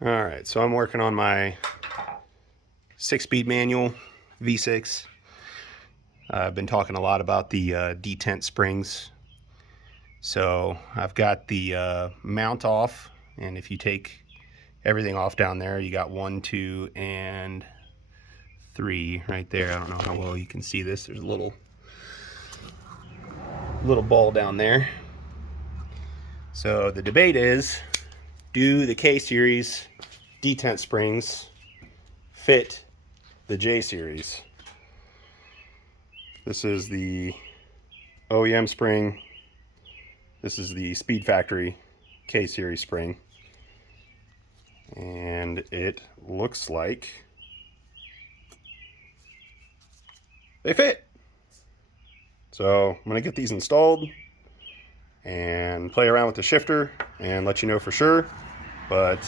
All right, so I'm working on my 6-speed manual V6. I've been talking a lot about the detent springs. So I've got the mount off, and if you take everything off down there, you got 1, 2, and 3 right there. I don't know how well you can see this. There's a little ball down there. So the debate is, do the K series detent springs fit the J series? This is the OEM spring. This is the Speed Factory K series spring. And it looks like they fit. So I'm gonna get these installed and play around with the shifter and let you know for sure. But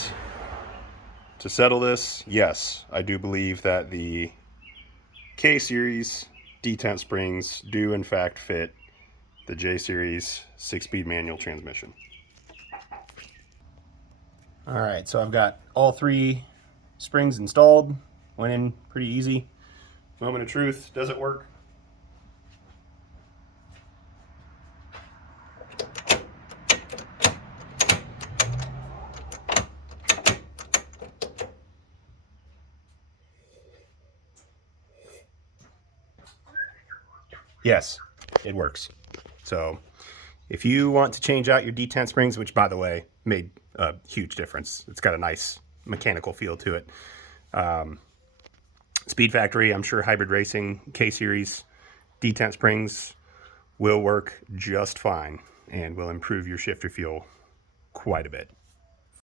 to settle this, yes, I do believe that the K series detent springs do in fact fit the J series 6-speed manual transmission. All right, so I've got all 3 springs installed. Went in pretty easy. Moment of truth, does it work? Yes, it works. So if you want to change out your detent springs, which by the way made a huge difference, it's got a nice mechanical feel to it. Speed Factory, I'm sure Hybrid Racing K-Series detent springs will work just fine and will improve your shifter feel quite a bit.